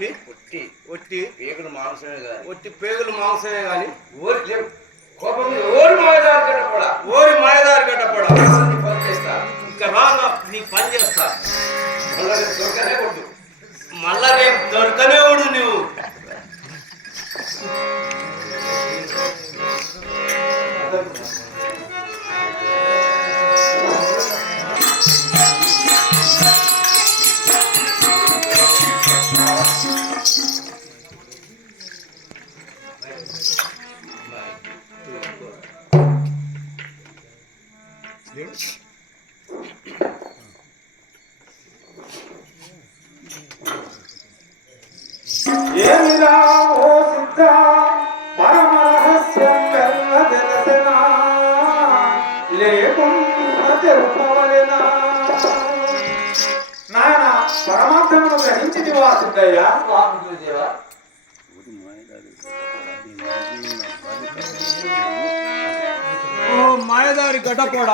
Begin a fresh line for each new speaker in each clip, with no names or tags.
కడుపు
నాయన పరమార్థమును గ్రహించిదివా సిద్ధయ్య?
ఓ మాయదారి గడ్డపోడ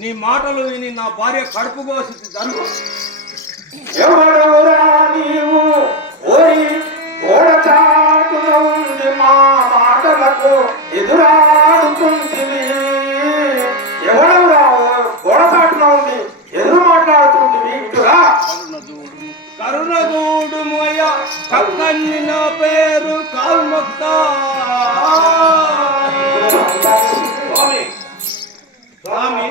నీ మాటలు విని నా భార్య కడుపు కోసి జరుగు
ఎవడవురా నీవు? ఓరి ఉండి మా మాటలకు ఎదురాడుతుంటివి. ఎవడవురా
కక్కన్ని నా పేరు కాల్మొక్త.
స్వామి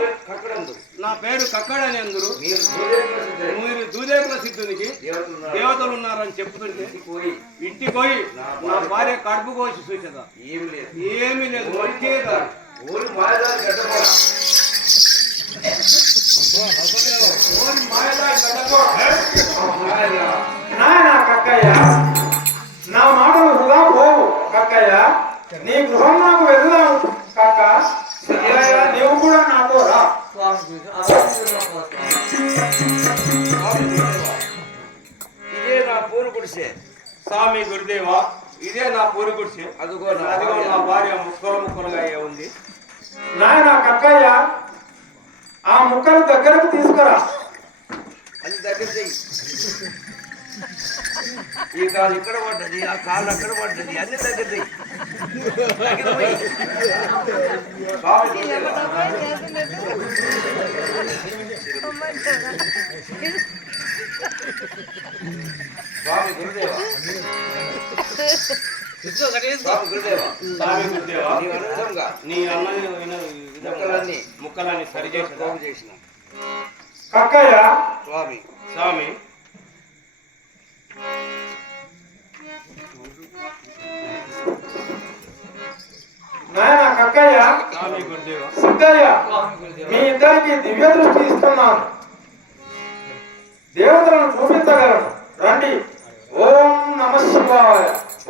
నా పేరు కక్కడని అందరు
మీరు సూర్యుడిని సిద్ధులై
మీరు దూదేకుల సిద్ధునికి
దేవతలున్నారు.
దేవతలు ఉన్నారని చెప్తుంటే
పోయి
ఇంటికి పోయి నా భార్య కడుపు కోసి చూసేదా?
ఏమి లేదు.
ఏమీ లేదు వచ్చేదా?
నాయన కక్కయ్య నా మాటలు వృధా పోవు కక్కయ్య నీ గృహం నాకు వెళ్దాం కక్క నీవు కూడా నాతో రా
ఇదే నా పూరు గుడిసే
స్వామి గురుదేవా ఇదే నా పూరి గుడిసె
అదిగో
అదిగో. నా భార్య ముక్కలు ముక్కలుగా ఉంది.
నాయన కక్కయ్య. ఆ ముక్కలు దగ్గరకు తీసుకురా
అది దగ్గర చెయ్యి ఈ కాలు ఇక్కడ పడ్డది ఆ కాలు అక్కడ పడ్డది అన్ని దగ్గర చెయ్యి. స్వామి గురుదేవా.
నీ
ముక్కలన్నీ.
సరి చేసిన?
కక్కయ్య?
స్వామి.
నాయన కక్కయ్య? సిద్ధయ్య మీ ఇద్దరికి దివ్య దృష్టి ఇస్తున్నాను. దేవతలను చూపించగలను. రండి. ఓం నమ శివాయ.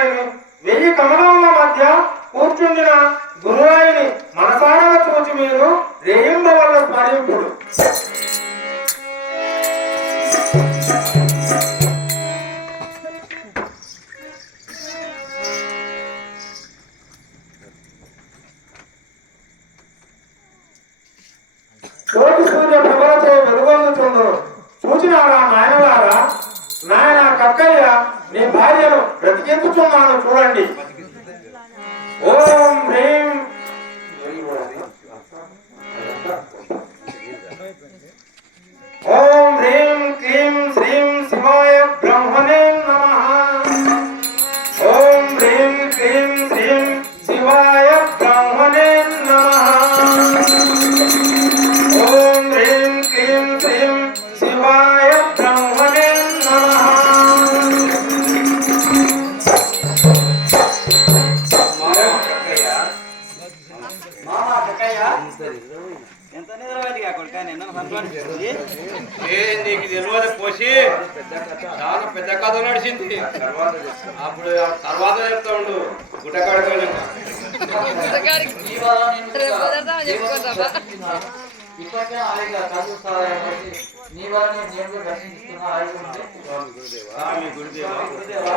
నారాయణుని వెయ్యి కమలముల మధ్య కూర్చుండిన గురువాయిని మనసారా చూచి మీరు రేయిందవల నీ భార్యను బ్రతికించుచున్నాను చూడండి. ఓం
నడిచింది అప్పుడు ఆ తర్వాత చెప్తా ఉండు. గుట్టకాడికి
ఇప్పటికే ఆయన చదువుతారా నీ వాళ్ళని నేను కూడా దర్శిస్తున్నా ఆయన ఉంటే
గురుదేవా?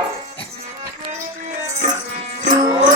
ఓ